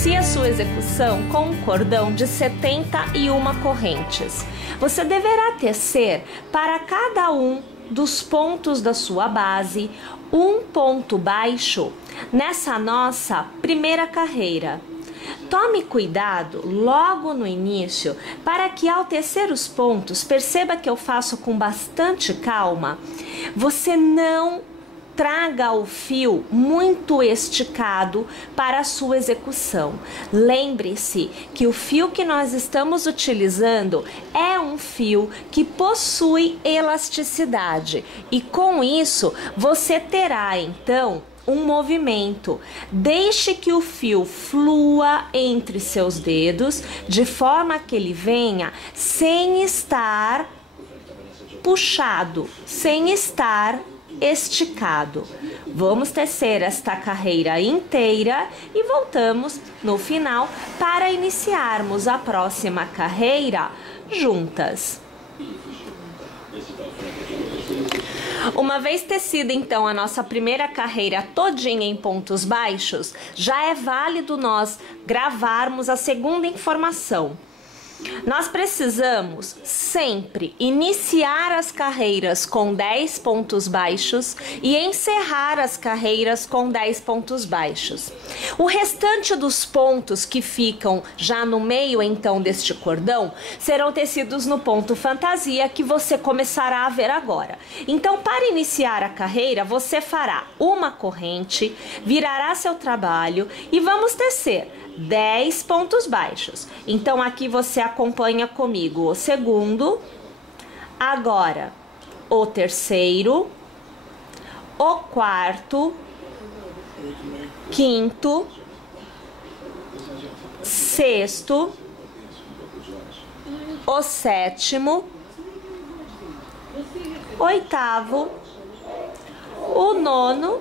inicie a sua execução com um cordão de 71 correntes. Você deverá tecer para cada um dos pontos da sua base um ponto baixo nessa nossa primeira carreira. Tome cuidado logo no início para que ao tecer os pontos, perceba que eu faço com bastante calma, você não traga o fio muito esticado para a sua execução. Lembre-se que o fio que nós estamos utilizando é um fio que possui elasticidade e com isso você terá então um movimento. Deixe que o fio flua entre seus dedos de forma que ele venha sem estar puxado, sem estar esticado. Vamos tecer esta carreira inteira e voltamos no final para iniciarmos a próxima carreira juntas. Uma vez tecida então a nossa primeira carreira todinha em pontos baixos, já é válido nós gravarmos a segunda informação. Nós precisamos sempre iniciar as carreiras com 10 pontos baixos e encerrar as carreiras com 10 pontos baixos. O restante dos pontos que ficam já no meio então deste cordão serão tecidos no ponto fantasia que você começará a ver agora. Então, para iniciar a carreira, você fará uma corrente, virará seu trabalho e vamos tecer 10 pontos baixos. Então aqui você acompanha comigo o segundo, agora o terceiro, o quarto, quinto, sexto, o sétimo, oitavo, o nono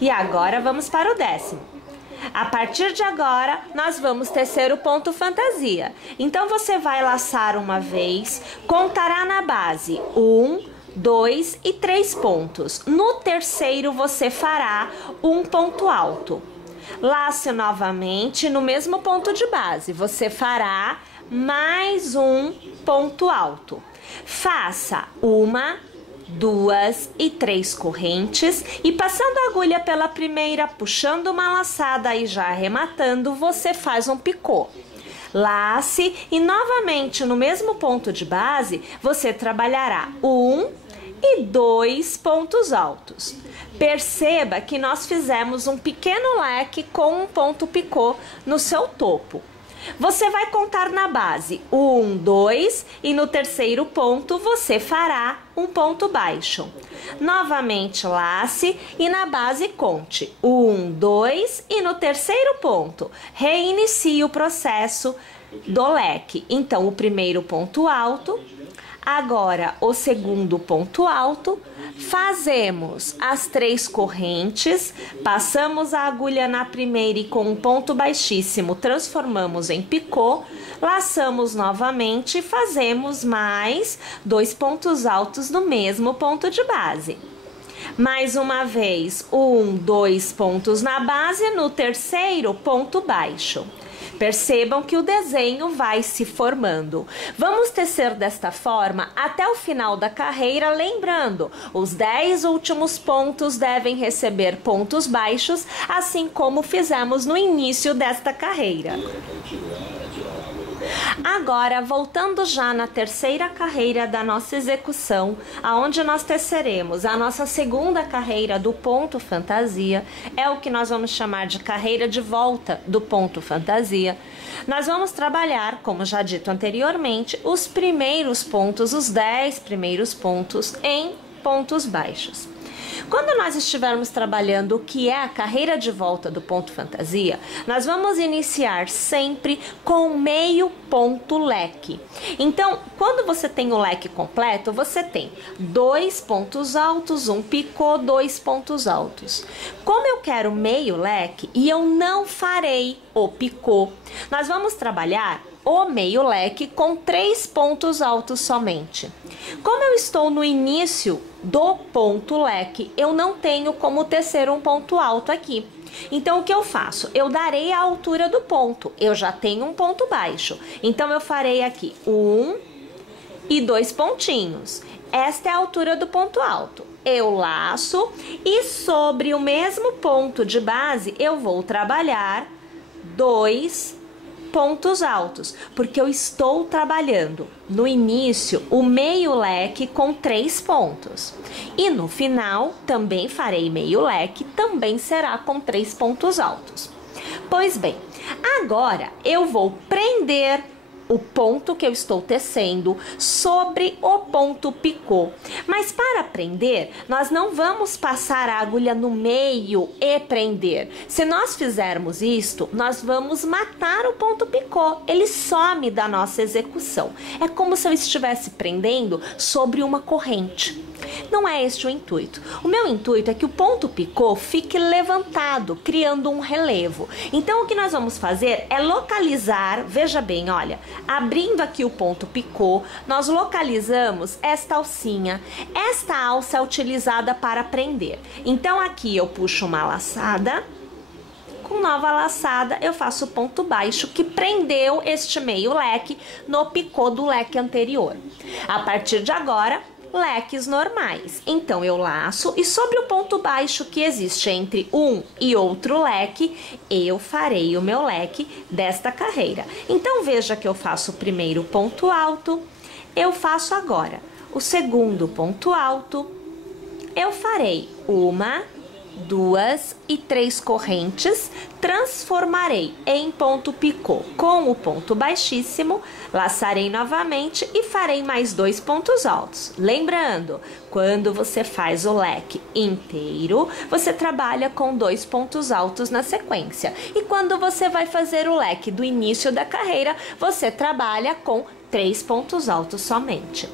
e agora vamos para o 10º. A partir de agora, nós vamos tecer o ponto fantasia. Então, você vai laçar uma vez, contará na base 1, 2 e 3 pontos. No terceiro, você fará um ponto alto. Lace novamente no mesmo ponto de base. Você fará mais um ponto alto. Faça uma, 2 e 3 correntes e passando a agulha pela primeira, puxando uma laçada e já arrematando, você faz um picô. Lace e novamente no mesmo ponto de base, você trabalhará 1 e 2 pontos altos. Perceba que nós fizemos um pequeno leque com um ponto picô no seu topo. Você vai contar na base 1, 2 e no terceiro ponto você fará um ponto baixo. Novamente lace e na base conte 1, 2 e no terceiro ponto reinicie o processo do leque. Então o primeiro ponto alto, agora o segundo ponto alto, fazemos as 3 correntes, passamos a agulha na primeira e com um ponto baixíssimo transformamos em picô, laçamos novamente e fazemos mais 2 pontos altos no mesmo ponto de base. Mais uma vez, 1, 2 pontos na base, no terceiro ponto baixo. Percebam que o desenho vai se formando. Vamos tecer desta forma até o final da carreira, lembrando, os 10 últimos pontos devem receber pontos baixos, assim como fizemos no início desta carreira. Agora, voltando já na terceira carreira da nossa execução, aonde nós teceremos a nossa segunda carreira do ponto fantasia, é o que nós vamos chamar de carreira de volta do ponto fantasia. Nós vamos trabalhar, como já dito anteriormente, os primeiros pontos, os 10 primeiros pontos em pontos baixos. Quando nós estivermos trabalhando o que é a carreira de volta do ponto fantasia, nós vamos iniciar sempre com meio ponto leque. Então, quando você tem o leque completo, você tem 2 pontos altos, um picô, 2 pontos altos. Como eu quero meio leque e eu não farei o picô, nós vamos trabalhar o meio leque com 3 pontos altos somente. Como eu estou no início do ponto leque, eu não tenho como tecer um ponto alto aqui. Então, o que eu faço? Eu darei a altura do ponto. Eu já tenho um ponto baixo. Então, eu farei aqui 1 e 2 pontinhos. Esta é a altura do ponto alto. Eu laço e sobre o mesmo ponto de base, eu vou trabalhar 2 pontos altos, porque eu estou trabalhando no início o meio leque com 3 pontos. E no final também farei meio leque, também será com 3 pontos altos. Pois bem, agora eu vou prender o ponto que eu estou tecendo sobre o ponto picô. Mas para prender, nós não vamos passar a agulha no meio e prender. Se nós fizermos isto, nós vamos matar o ponto picô. Ele some da nossa execução. É como se eu estivesse prendendo sobre uma corrente. Não é este o intuito. O meu intuito é que o ponto picô fique levantado, criando um relevo. Então, o que nós vamos fazer é localizar, veja bem, olha, abrindo aqui o ponto picô, nós localizamos esta alcinha. Esta alça é utilizada para prender. Então, aqui eu puxo uma laçada. Com nova laçada, eu faço o ponto baixo que prendeu este meio leque no picô do leque anterior. A partir de agora, leques normais. Então, eu laço e sobre o ponto baixo que existe entre um e outro leque, eu farei o meu leque desta carreira. Então, veja que eu faço o primeiro ponto alto, eu faço agora o segundo ponto alto, eu farei 1, 2 e 3 correntes, transformarei em ponto picô com o ponto baixíssimo, laçarei novamente e farei mais 2 pontos altos. Lembrando, quando você faz o leque inteiro, você trabalha com 2 pontos altos na sequência. E quando você vai fazer o leque do início da carreira, você trabalha com 3 pontos altos somente.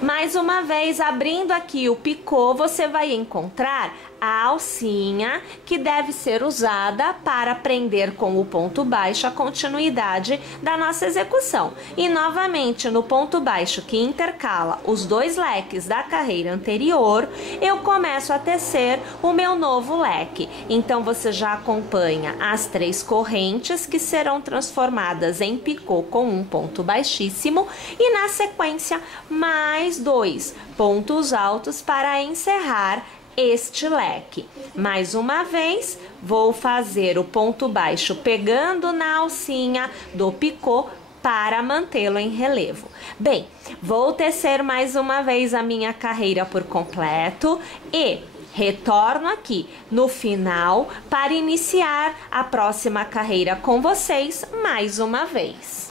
Mais uma vez, abrindo aqui o picô, você vai encontrar a alcinha que deve ser usada para prender com o ponto baixo a continuidade da nossa execução. E novamente, no ponto baixo que intercala os 2 leques da carreira anterior, eu começo a tecer o meu novo leque. Então, você já acompanha as 3 correntes que serão transformadas em picô com um ponto baixíssimo e na sequência mais 2 pontos altos para encerrar este leque. Mais uma vez, vou fazer o ponto baixo pegando na alcinha do picô para mantê-lo em relevo. Bem, vou tecer mais uma vez a minha carreira por completo e retorno aqui no final para iniciar a próxima carreira com vocês mais uma vez.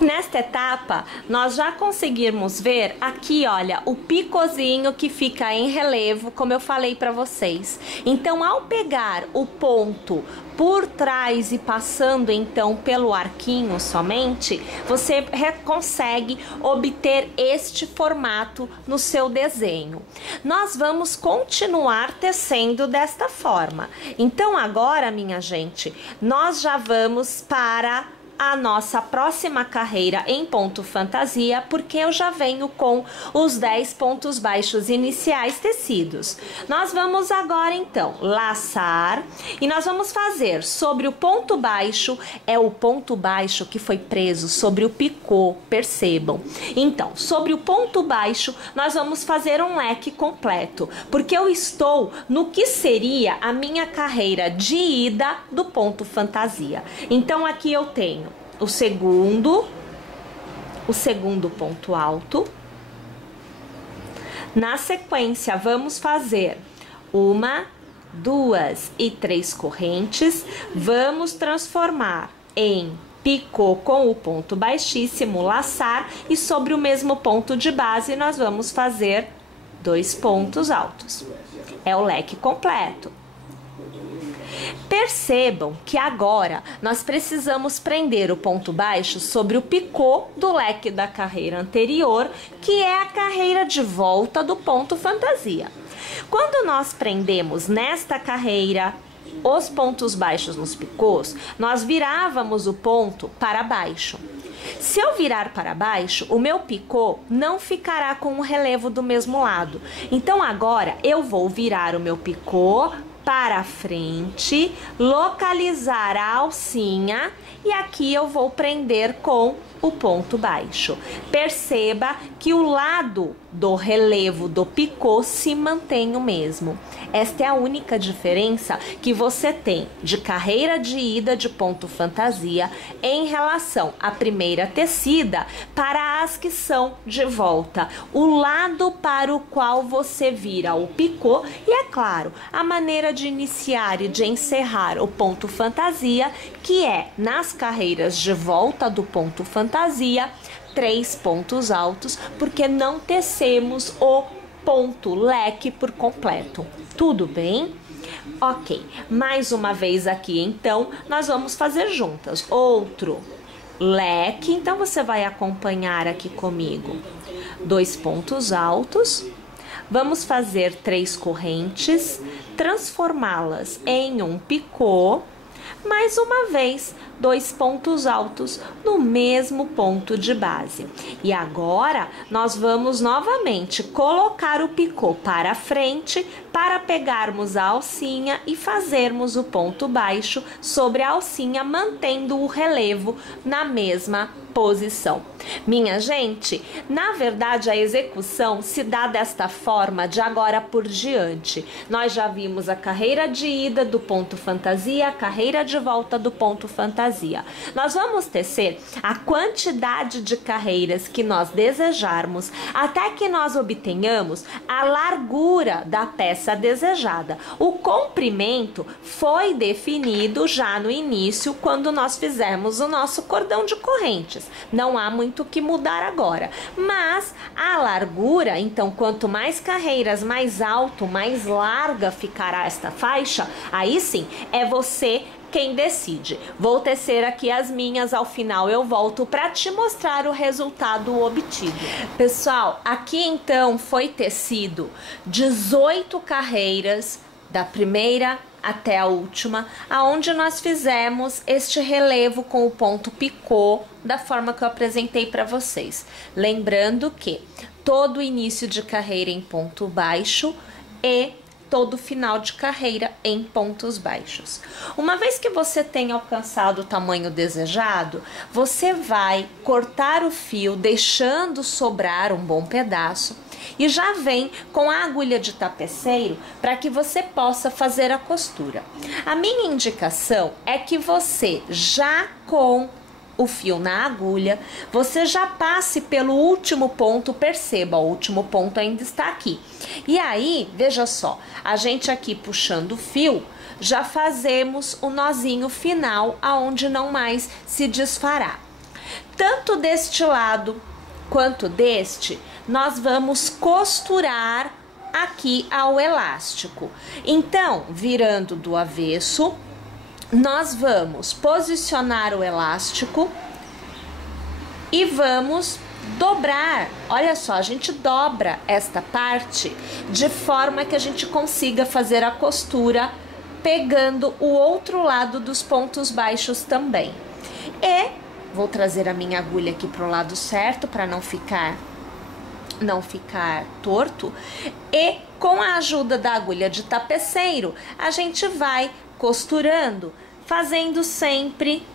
Nesta etapa, nós já conseguimos ver aqui, olha, o picozinho que fica em relevo, como eu falei para vocês. Então, ao pegar o ponto por trás e passando então pelo arquinho somente, você consegue obter este formato no seu desenho. Nós vamos continuar tecendo desta forma. Então, agora, minha gente, nós já vamos para a nossa próxima carreira em ponto fantasia, porque eu já venho com os 10 pontos baixos iniciais tecidos. Nós vamos agora então laçar e nós vamos fazer sobre o ponto baixo, é o ponto baixo que foi preso sobre o picô, percebam. Então, sobre o ponto baixo, nós vamos fazer um leque completo, porque eu estou no que seria a minha carreira de ida do ponto fantasia. Então, aqui eu tenho o segundo ponto alto. Na sequência, vamos fazer 1, 2 e 3 correntes. Vamos transformar em picô com o ponto baixíssimo, laçar, e sobre o mesmo ponto de base nós vamos fazer 2 pontos altos. É o leque completo. Percebam que agora nós precisamos prender o ponto baixo sobre o picô do leque da carreira anterior, que é a carreira de volta do ponto fantasia. Quando nós prendemos nesta carreira os pontos baixos nos picôs, nós virávamos o ponto para baixo. Se eu virar para baixo, o meu picô não ficará com o relevo do mesmo lado. Então agora eu vou virar o meu picô para frente, localizar a alcinha e aqui eu vou prender com o ponto baixo. Perceba que o lado do relevo do picô se mantém o mesmo. Esta é a única diferença que você tem de carreira de ida de ponto fantasia em relação à primeira tecida para as que são de volta. O lado para o qual você vira o picô e, é claro, a maneira de iniciar e de encerrar o ponto fantasia, que é nas carreiras de volta do ponto fantasia, 3 pontos altos, porque não tecemos o ponto leque por completo. Tudo bem? Ok, mais uma vez aqui então, nós vamos fazer juntas. Outro leque, então você vai acompanhar aqui comigo. 2 pontos altos, vamos fazer 3 correntes, transformá-las em um picô, mais uma vez 2 pontos altos no mesmo ponto de base. E agora nós vamos novamente colocar o picô para frente para pegarmos a alcinha e fazermos o ponto baixo sobre a alcinha, mantendo o relevo na mesma posição. Minha gente, na verdade a execução se dá desta forma de agora por diante. Nós já vimos a carreira de ida do ponto fantasia, a carreira de volta do ponto fantasia. Nós vamos tecer a quantidade de carreiras que nós desejarmos até que nós obtenhamos a largura da peça desejada. O comprimento foi definido já no início quando nós fizemos o nosso cordão de correntes. Não há muito o que mudar agora, mas a largura, então quanto mais carreiras, mais alto, mais larga ficará esta faixa, aí sim é você quem decide. Vou tecer aqui as minhas, ao final eu volto para te mostrar o resultado obtido. Pessoal, aqui então foi tecido 18 carreiras da primeira até a última, aonde nós fizemos este relevo com o ponto picô da forma que eu apresentei para vocês. Lembrando que todo início de carreira em ponto baixo e todo final de carreira em pontos baixos. Uma vez que você tenha alcançado o tamanho desejado, você vai cortar o fio, deixando sobrar um bom pedaço, e já vem com a agulha de tapeceiro para que você possa fazer a costura. A minha indicação é que você já com o fio na agulha, você já passe pelo último ponto, perceba, o último ponto ainda está aqui. E aí, veja só, a gente aqui puxando o fio, já fazemos o nozinho final, aonde não mais se desfará. Tanto deste lado quanto deste, nós vamos costurar aqui ao elástico. Então, virando do avesso, nós vamos posicionar o elástico e vamos dobrar. Olha só, a gente dobra esta parte de forma que a gente consiga fazer a costura pegando o outro lado dos pontos baixos também. E vou trazer a minha agulha aqui para o lado certo para não ficar torto. E com a ajuda da agulha de tapeceiro, a gente vai costurando, fazendo sempre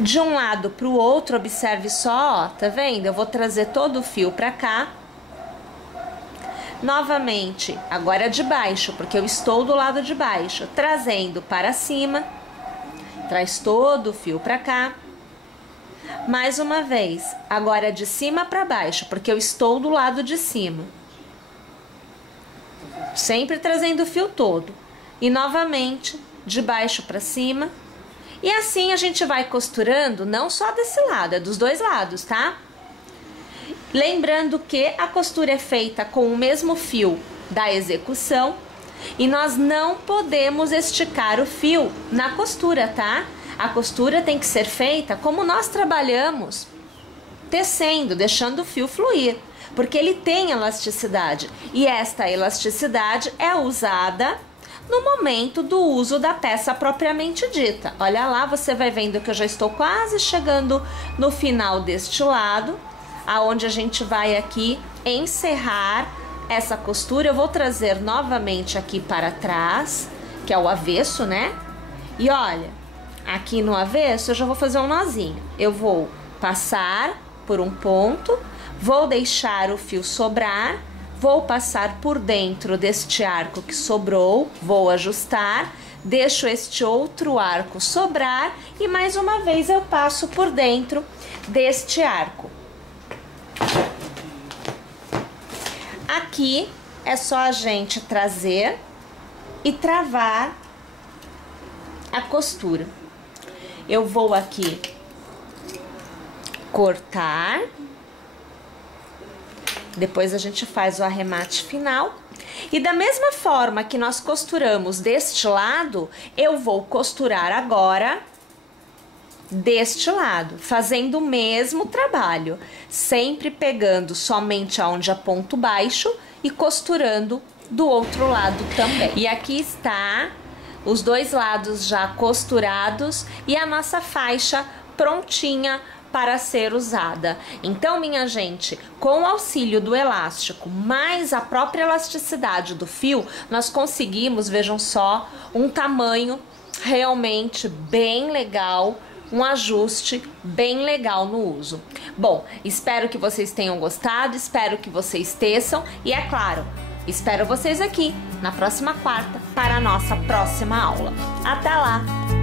de um lado para o outro. Observe só, ó, tá vendo? Eu vou trazer todo o fio para cá. Novamente, agora de baixo, porque eu estou do lado de baixo, trazendo para cima, traz todo o fio para cá. Mais uma vez, agora de cima para baixo, porque eu estou do lado de cima. Sempre trazendo o fio todo. E novamente, de baixo para cima. E assim a gente vai costurando, não só desse lado, é dos dois lados, tá? Lembrando que a costura é feita com o mesmo fio da execução. E nós não podemos esticar o fio na costura, tá? A costura tem que ser feita como nós trabalhamos, tecendo, deixando o fio fluir, porque ele tem elasticidade. E esta elasticidade é usada no momento do uso da peça propriamente dita. Olha lá, você vai vendo que eu já estou quase chegando no final deste lado, aonde a gente vai aqui encerrar essa costura, eu vou trazer novamente aqui para trás, que é o avesso, né? E olha, aqui no avesso eu já vou fazer um nozinho. Eu vou passar por um ponto, vou deixar o fio sobrar, vou passar por dentro deste arco que sobrou, vou ajustar, deixo este outro arco sobrar e mais uma vez eu passo por dentro deste arco. Aqui é só a gente trazer e travar a costura. Eu vou aqui cortar, depois a gente faz o arremate final. E da mesma forma que nós costuramos deste lado, eu vou costurar agora deste lado, fazendo o mesmo trabalho, sempre pegando somente aonde é ponto baixo e costurando do outro lado também. E aqui está os dois lados já costurados e a nossa faixa prontinha para ser usada. Então, minha gente, com o auxílio do elástico, mais a própria elasticidade do fio, nós conseguimos, vejam só, um tamanho realmente bem legal, um ajuste bem legal no uso. Bom, espero que vocês tenham gostado, espero que vocês teçam e, é claro, espero vocês aqui na próxima quarta para a nossa próxima aula. Até lá!